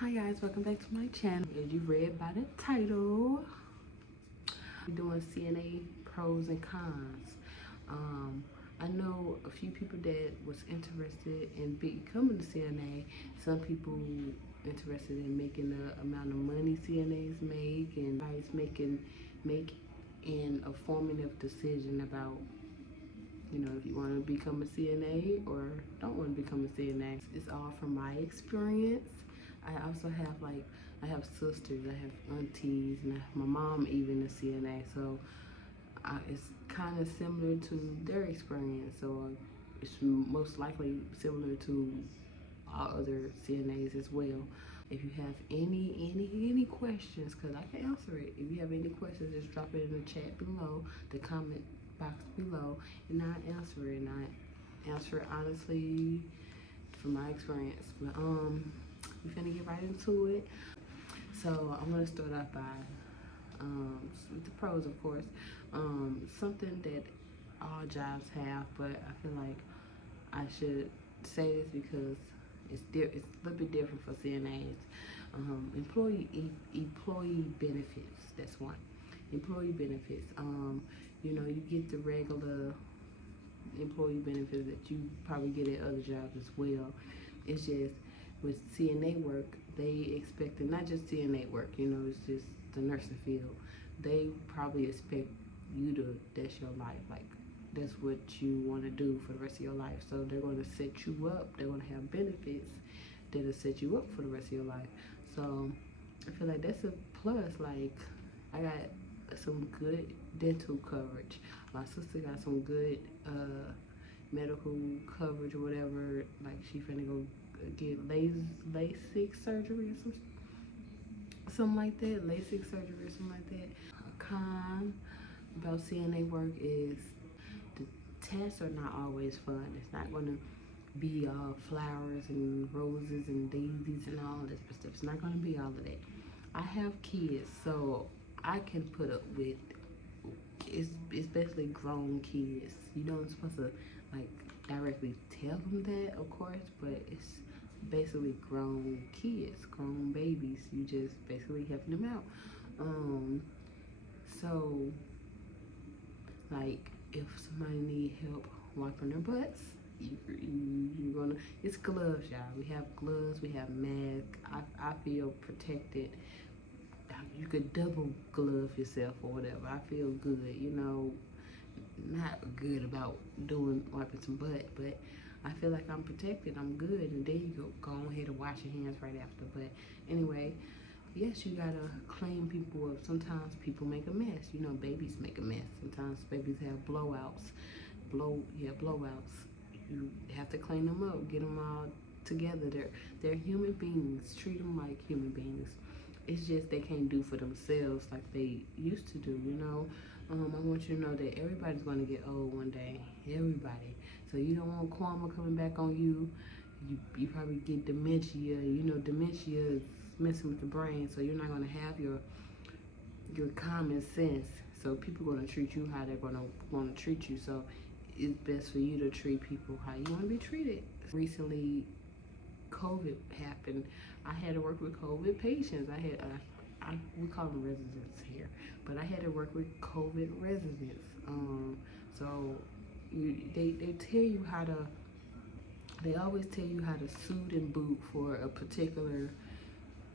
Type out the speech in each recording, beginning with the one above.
Hi guys, welcome back to my channel. As you read by the title, we're doing CNA pros and cons. I know a few people that was interested in becoming a CNA. Some people interested in making the amount of money CNAs make, and guys make an informative decision about, if you want to become a CNA or don't want to become a CNA. It's all from my experience. I also have I have sisters, I have aunties, and I have my mom even a CNA. So it's kind of similar to their experience. So it's most likely similar to all other CNAs as well. If you have any questions, because I can answer it. If you have any questions, just drop it in the chat below, the comment box below, and I answer it. And I answer it honestly from my experience. But we finna get right into it. So I'm gonna start off by with the pros, of course. Something that all jobs have, but I feel like I should say this because it's a little bit different for CNAs. Employee benefits. That's one. Employee benefits. You get the regular employee benefits that you probably get at other jobs as well. It's just with CNA work, they expect it, not just CNA work, it's just the nursing field. They probably expect you to, that's your life. Like, that's what you want to do for the rest of your life. So they're going to set you up. They're going to have benefits that'll set you up for the rest of your life. So I feel like that's a plus. Like, I got some good dental coverage. My sister got some good medical coverage or whatever. Like, she finna go get LASIK surgery or something like that. LASIK surgery or something like that. A con about CNA work is the tests are not always fun. It's not gonna be all flowers and roses and daisies and all this stuff. It's not gonna be all of that. I have kids, so I can put up with especially grown kids. You don't supposed to like directly tell them that, of course, but it's basically grown kids, grown babies. You just basically helping them out. So like if somebody need help wiping their butts, you're gonna, it's gloves, y'all. We have gloves, we have masks. I feel protected. You could double glove yourself or whatever. I feel good, not good about wiping some butt, but I feel like I'm protected, I'm good, and then you go ahead and wash your hands right after. But anyway, yes, you gotta claim people up. Sometimes people make a mess. Babies make a mess. Sometimes babies have blowouts. Blowouts. You have to clean them up, get them all together. They're human beings. Treat them like human beings. It's just they can't do for themselves like they used to do, I want you to know that everybody's going to get old one day. Everybody. So you don't want karma coming back on you. You probably get dementia. Dementia is messing with the brain, so you're not going to have your common sense. So people are going to treat you how they're going to want to treat you. So it's best for you to treat people how you want to be treated. Recently, COVID happened. I had to work with COVID patients. We call them residents here, but I had to work with COVID residents. So they tell you how to. They always tell you how to suit and boot for a particular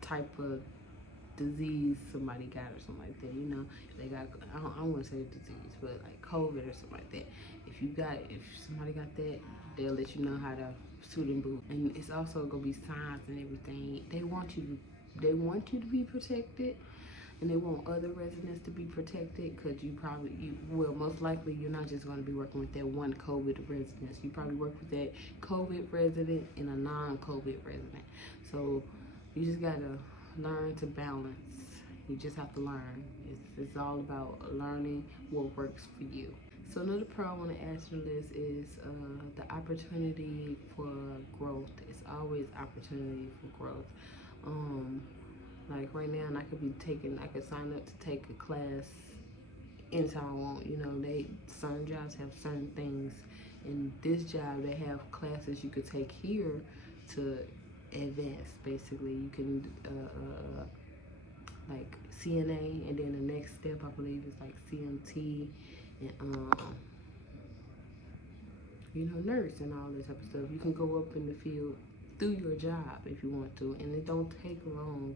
type of disease somebody got or something like that. They got, I don't want to say disease, but like COVID or something like that. If somebody got that, they'll let you know how to suit and boot. And it's also gonna be signs and everything. They want you to be protected, and they want other residents to be protected, because most likely you're not just going to be working with that one COVID resident. You probably work with that COVID resident and a non-COVID resident. So you just got to learn to balance. You just have to learn. It's all about learning what works for you. So another pro I want to add to the list is the opportunity for growth. It's always opportunity for growth. Like right now, I could sign up to take a class anytime I want. Certain jobs have certain things. In this job, they have classes you could take here to advanced. Basically, you can like CNA, and then the next step I believe is like CMT and nurse and all this type of stuff. You can go up in the field through your job if you want to, and it don't take long.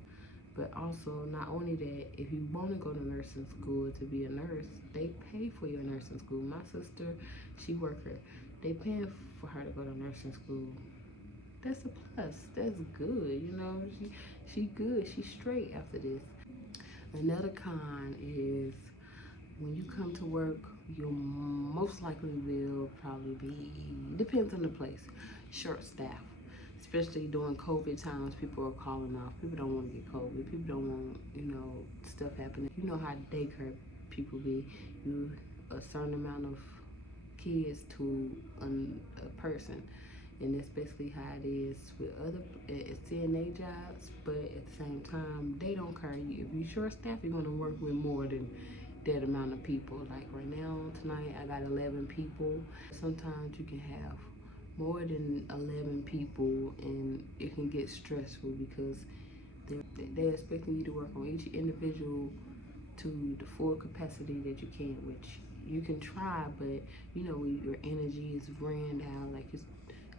But also, not only that, if you want to go to nursing school to be a nurse, they pay for your nursing school. My sister, she worked her. They paying for her to go to nursing school. That's a plus. That's good. She good. She's straight after this. Another con is when you come to work, you most likely will probably be, depends on the place, short staff. Especially during COVID times, people are calling off. People don't want to get COVID. People don't want, stuff happening. You know how daycare people be. You a certain amount of kids to a person. And that's basically how it is with other CNA jobs. But at the same time, they don't care. If you're short staff, you're going to work with more than that amount of people. Like right now, tonight, I got 11 people. Sometimes you can have more than 11 people, and it can get stressful because they're expecting you to work on each individual to the full capacity that you can, which you can try, but when your energy is ran down, like it's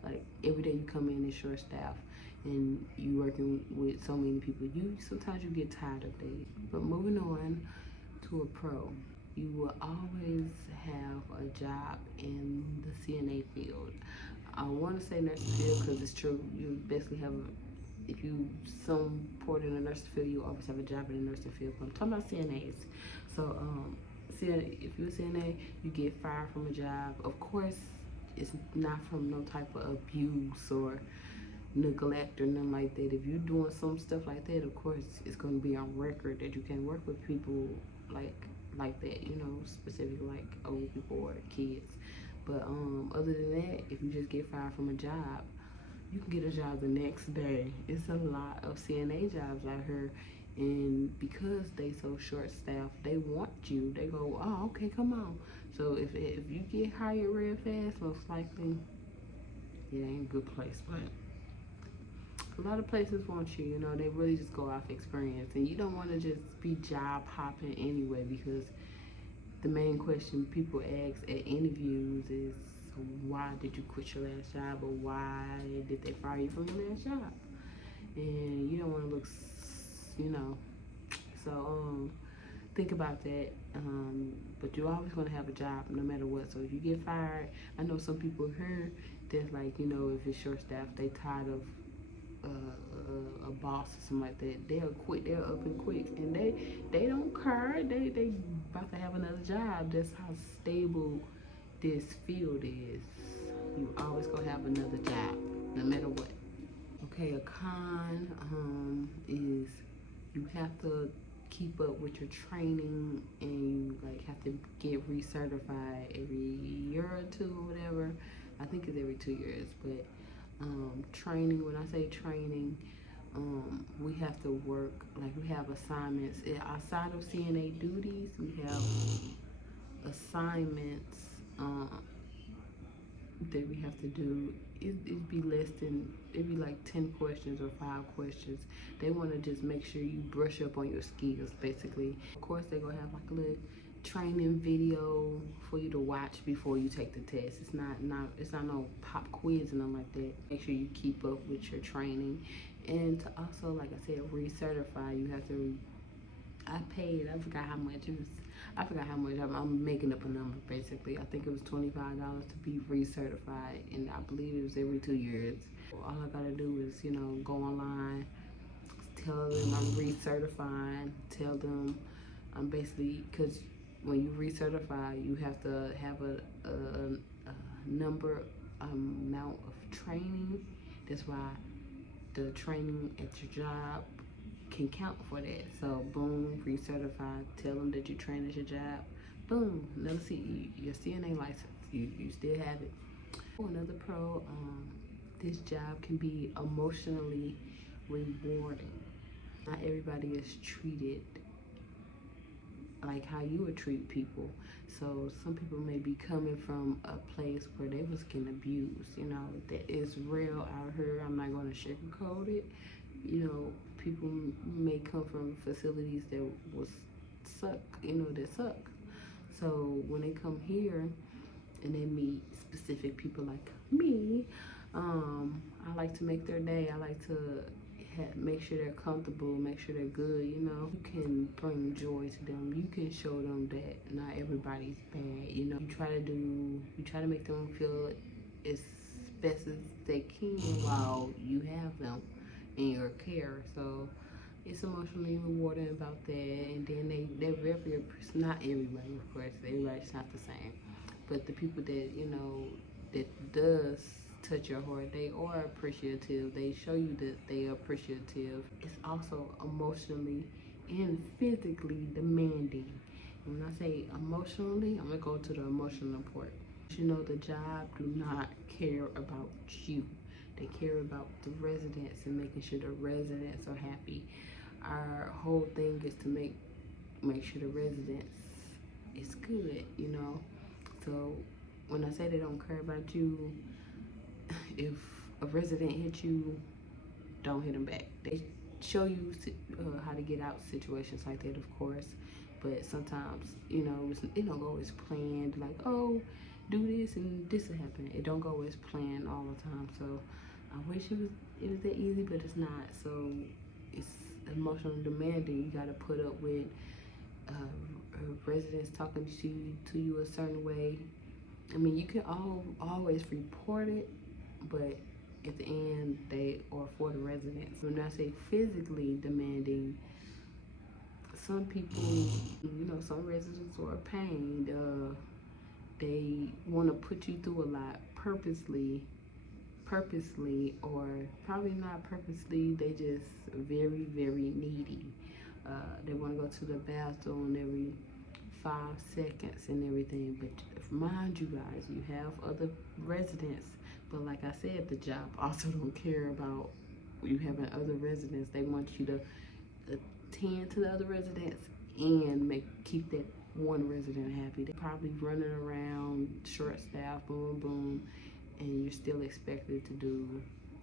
like every day you come in and short staff and you working with so many people, sometimes you get tired of that. But moving on to a pro, you will always have a job in the CNA field. I want to say nursing field because it's true. You basically have, if you some port in the nursing field, you always have a job in the nursing field. But I'm talking about CNAs. So, if you're a CNA, you get fired from a job. Of course, it's not from no type of abuse or neglect or nothing like that. If you're doing some stuff like that, of course, it's going to be on record that you can't work with people like that. Specifically like old people or kids. But other than that, if you just get fired from a job, you can get a job the next day. It's a lot of CNA jobs out here, and because they so short staffed, they want you. They go, oh, okay, come on. So if you get hired real fast, most likely it ain't a good place. But a lot of places want you. They really just go off experience, and you don't want to just be job hopping anyway, because the main question people ask at interviews is, why did you quit your last job, or why did they fire you from your last job? And you don't want to look, so think about that. But you're always going to have a job no matter what. So if you get fired, I know some people here that's like, if it's short staff, they tired of a boss or something like that, they'll quit. They're up and quick, and they don't care. They about to have another job. That's how stable this field is. You always gonna have another job, no matter what. Okay, a con is you have to keep up with your training, and you have to get recertified every year or two or whatever. I think it's every 2 years, but training, when I say training, we have to work, like we have assignments. Outside of CNA duties, we have assignments that we have to do. It'd be like 10 questions or 5 questions. They want to just make sure you brush up on your skills, basically. Of course, they're going to have like a little training video for you to watch before you take the test. It's not no pop quiz and nothing like that. Make sure you keep up with your training, and to also, like I said, recertify. You have to. I forgot how much it was. I forgot how much. I'm making up a number basically. I think it was $25 to be recertified, and I believe it was every 2 years. All I gotta do is go online, tell them I'm recertifying, tell them I'm basically, because when you recertify, you have to have a number amount of training. That's why the training at your job can count for that. So boom, recertified. Tell them that you train at your job. Boom, another your CNA license. You still have it. Another pro. This job can be emotionally rewarding. Not everybody is treated like how you would treat people. So some people may be coming from a place where they was getting abused. You know, that is real out here. I'm not going to sugarcoat it. You know, people may come from facilities that was suck. You know, that suck. So when they come here and they meet specific people like me, I like to make their day. I like to make sure they're comfortable, make sure they're good. You know, you can bring joy to them. You can show them that not everybody's bad. You know, you try to make them feel as best as they can while you have them in your care. So it's emotionally rewarding about that. And then they're very, not everybody, of course, everybody's not the same, but the people that, you know, that does touch your heart, they are appreciative. They show you that they are appreciative. It's also emotionally and physically demanding. And when I say emotionally, I'm gonna go to the emotional part. You know, the job do not care about you. They care about the residents and making sure the residents are happy. Our whole thing is to make sure the residents is good, you know. So when I say they don't care about you, if a resident hits you, don't hit them back. They show you how to get out situations like that, of course. But sometimes, you know, it don't go as planned. Like, oh, do this and this will happen. It don't go as planned all the time. So I wish it was that easy, but it's not. So it's emotionally demanding. You got to put up with residents talking to you a certain way. I mean, you can always report it, but at the end, they are for the residents. When I say physically demanding, some people, you know, some residents are pained. They want to put you through a lot purposely, or probably not purposely. They just very, very needy. They want to go to the bathroom every 5 seconds and everything. But mind you guys, you have other residents. But like I said, the job also don't care about you having other residents. They want you to attend to the other residents and keep that one resident happy. They're probably running around, short staff, boom, boom, and you're still expected to do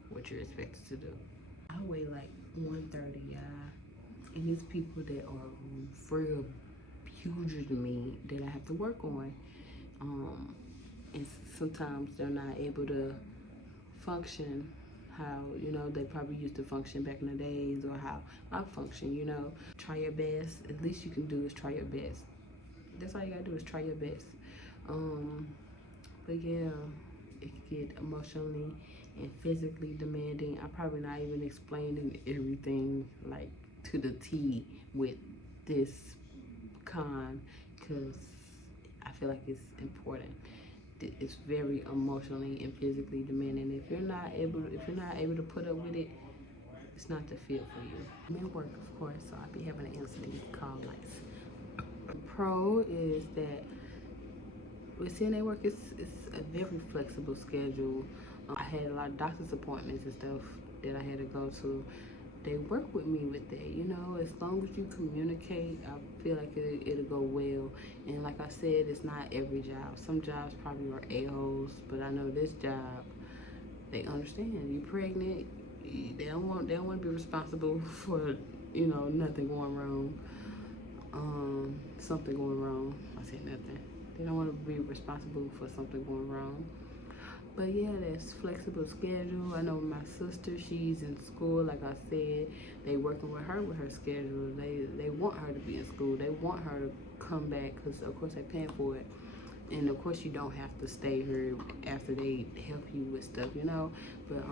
what you're expected to do. I weigh like 130, yeah. And these people that are real huger than me that I have to work on. And sometimes they're not able to function how, you know, they probably used to function back in the days, or how I function, you know. Try your best. At least you can do is try your best. That's all you gotta do is try your best. But yeah, it can get emotionally and physically demanding. I'm probably not even explaining everything like to the T with this con, because I feel like it's important. It's very emotionally and physically demanding. If you're not able to put up with it, it's not the field for you. I'm at work, of course, so I'll be having to answer these call lights. The pro is that with CNA work, it's a very flexible schedule. I had a lot of doctor's appointments and stuff that I had to go to. They work with me with that, you know. As long as you communicate, I feel like it'll go well. And like I said, it's not every job. Some jobs probably are a-holes, but I know this job, they understand. You pregnant, they don't want to be responsible for, you know, nothing going wrong. Something going wrong. I said nothing. They don't want to be responsible for something going wrong. But yeah, that's flexible schedule. I know my sister, she's in school. Like I said, they working with her schedule. They want her to be in school. They want her to come back, because of course they're paying for it. And of course you don't have to stay here after they help you with stuff, you know. But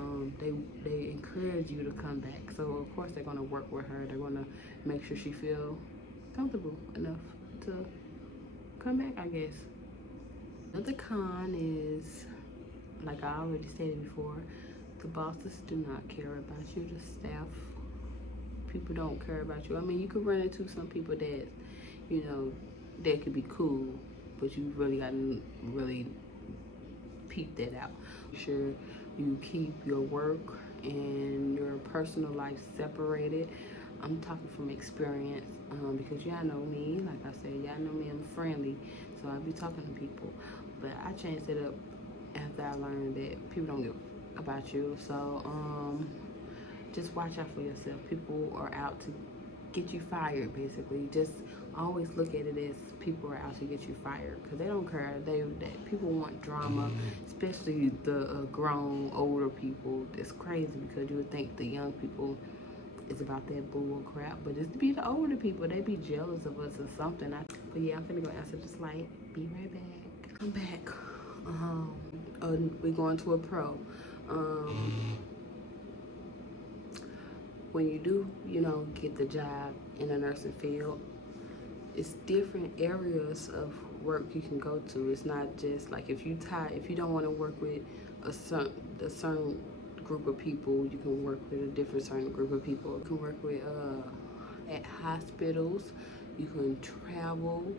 they encourage you to come back. So of course they're gonna work with her. They're gonna make sure she feel comfortable enough to come back, I guess. Another con is, like I already stated before, the bosses do not care about you. The staff, people don't care about you. I mean, you could run into some people that, you know, that could be cool, but you really gotta really peep that out. Make sure you keep your work and your personal life separated. I'm talking from experience, because y'all know me. Like I said, y'all know me. I'm friendly, so I be talking to people. But I changed it up after I learned that people don't give about you. So just watch out for yourself. People are out to get you fired, basically. Just always look at it as people are out to get you fired, because they don't care. That people want drama, especially the grown older people. It's crazy because you would think the young people is about that bull crap, but it's to be the older people. They be jealous of us or something. But yeah, I'm finna go answer this light. Be right back. I'm back. We're going to a pro. Um, when you do, get the job in the nursing field, it's different areas of work you can go to. It's not just like if you don't want to work with a certain group of people, you can work with a different certain group of people. You can work with at hospitals. You can travel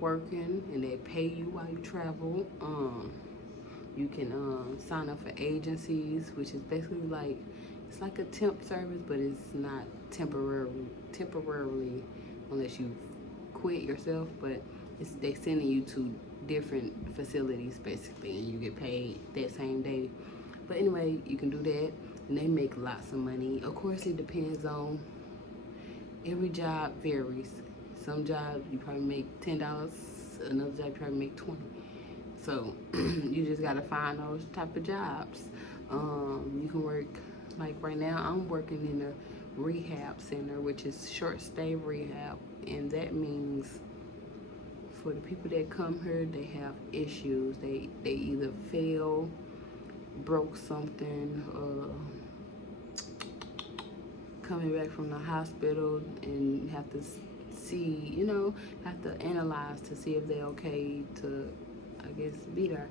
working, and they pay you while you travel. You can sign up for agencies, which is basically like it's like a temp service, but it's not temporarily unless you quit yourself. But they sending you to different facilities basically, and you get paid that same day. But anyway, you can do that, and they make lots of money. Of course, it depends on every job varies. Some jobs you probably make $10, another job you probably make 20. So you just gotta find those type of jobs. You can work, like right now I'm working in a rehab center, which is short stay rehab, and that means for the people that come here, they have issues. They either fail, broke something, coming back from the hospital, and have to see, have to analyze to see if they're okay to, I guess, be there.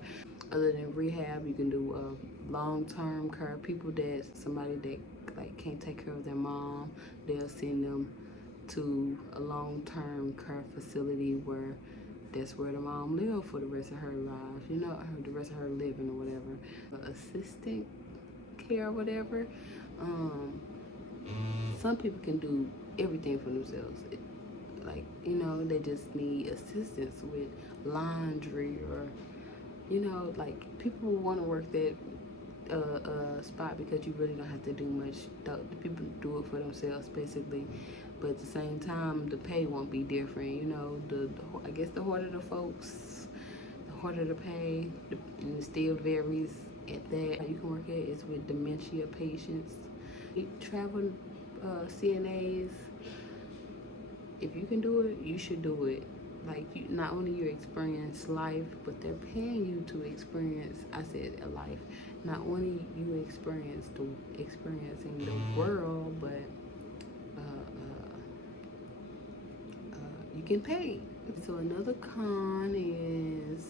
Other than rehab, you can do long-term care. People somebody that like can't take care of their mom, they'll send them to a long-term care facility where that's where the mom live for the rest of her life, the rest of her living or whatever. Assistant care or whatever. Some people can do everything for themselves. They just need assistance with laundry, or like people want to work that spot because you really don't have to do much. The people do it for themselves basically, but at the same time the pay won't be different. I guess the harder the folks, the harder the pay, and it still varies at that. You can work at is with dementia patients. Travel CNAs, if you can do it, you should do it. Like, not only you experience life, but they're paying you to experience, I said, a life. Not only you experiencing the world, but you can pay. So another con is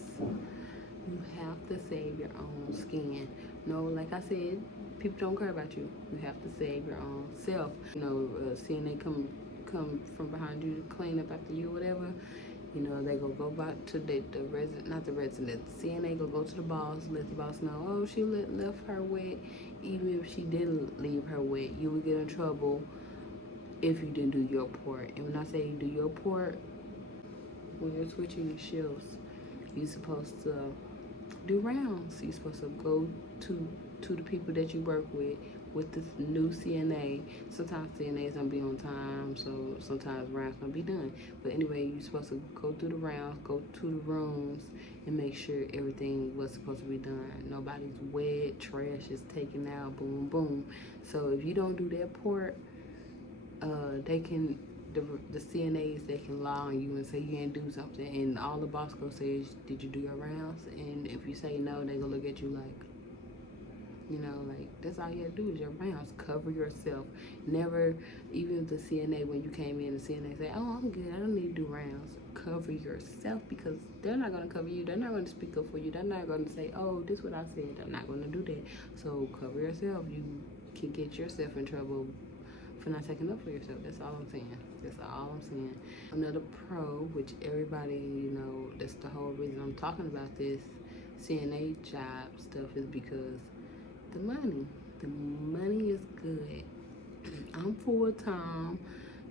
you have to save your own skin. No, like I said, people don't care about you. You have to save your own self. CNA come from behind you to clean up after you, whatever. They go back to the resident, not the resident. CNA go to the boss, let the boss know, oh, she left her wet. Even if she didn't leave her wet, you would get in trouble if you didn't do your part. And when I say do your part, when you're switching your shifts, you're supposed to do rounds. You're supposed to go to the people that you work with this new CNA. Sometimes CNAs don't be on time, so sometimes rounds don't be done. But anyway, you're supposed to go through the rounds, go to the rooms, and make sure everything was supposed to be done. Nobody's wet, trash is taken out, boom, boom. So if you don't do that part, the CNAs, they can lie on you and say you didn't do something, and all the boss go say is, did you do your rounds? And if you say no, they gonna look at you like, that's all you have to do is your rounds. Cover yourself. Never, even the CNA, when you came in, the CNA say, oh, I'm good, I don't need to do rounds. Cover yourself, because they're not going to cover you. They're not going to speak up for you. They're not going to say, oh, this is what I said. They're not going to do that. So cover yourself. You can get yourself in trouble for not taking up for yourself. That's all I'm saying. That's all I'm saying. Another pro, which everybody, that's the whole reason I'm talking about this CNA job stuff, is because the money is good. I'm full time,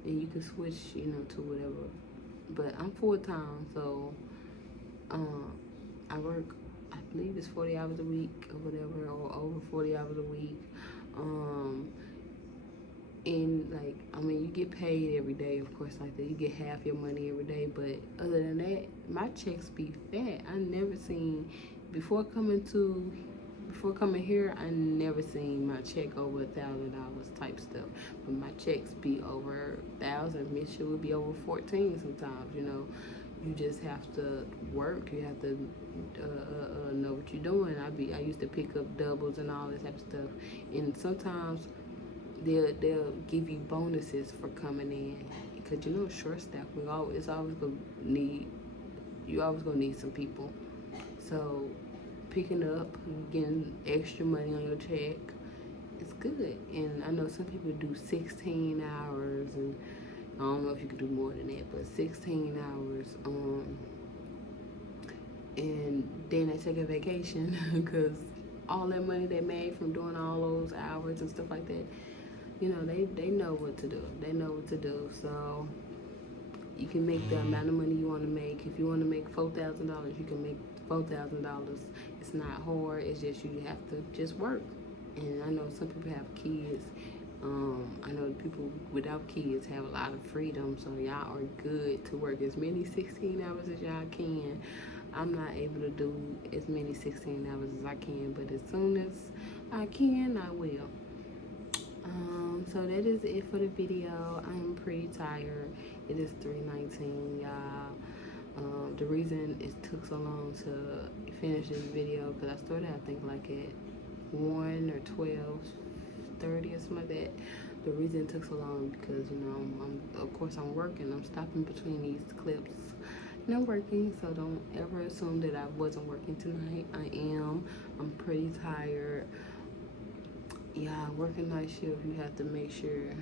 and you can switch, you know, to whatever. But I'm full time, so um, I work. I believe it's 40 hours a week or whatever, or over 40 hours a week. Um, and like, I mean, you get paid every day, of course, like that. You get half your money every day, but other than that, my checks be fat. I never seen before coming to before coming here, I never seen my check over $1,000 type stuff. But my checks be over 1,000. Miss you would be over 14 sometimes. You know, you just have to work. You have to know what you're doing. I used to pick up doubles and all this type of stuff, and sometimes they'll give you bonuses for coming in, because you know short staff, it's always gonna need, you always gonna need some people. So picking up, getting extra money on your check, it's good. And I know some people do 16 hours, and I don't know if you could do more than that, but 16 hours, and then they take a vacation because all that money they made from doing all those hours and stuff like that, you know, they know what to do. They know what to do. So you can make the amount of money you want to make. If you want to make $4,000, you can make $4,000. It's not hard. It's just you have to just work. And I know some people have kids. I know people without kids have a lot of freedom. So y'all are good to work as many 16 hours as y'all can. I'm not able to do as many 16 hours as I can, but as soon as I can, I will. So that is it for the video. I am pretty tired. It is 3:19, y'all. The reason it took so long to finish this video, because I started, I think, like at 1 or 12:30 or something like that. The reason it took so long because, you know, of course I'm working. I'm stopping between these clips and I'm working, so don't ever assume that I wasn't working tonight. I am. I'm pretty tired. Yeah, working night shift, you have to make sure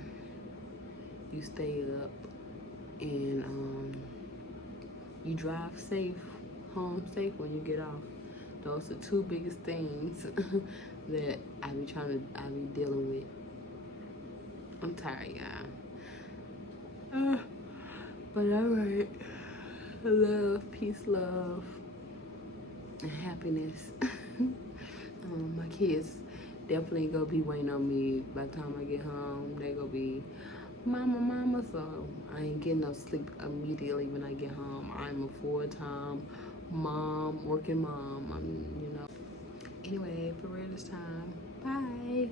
you stay up, and you drive safe, home safe when you get off. Those are two biggest things that I be dealing with. I'm tired, y'all. But alright. Love, peace, love, and happiness. My kids definitely gonna be waiting on me by the time I get home. They gonna be mama, so I ain't getting no sleep immediately when I get home. I'm a full-time mom, working mom. You know. Anyway, for real this time. Bye.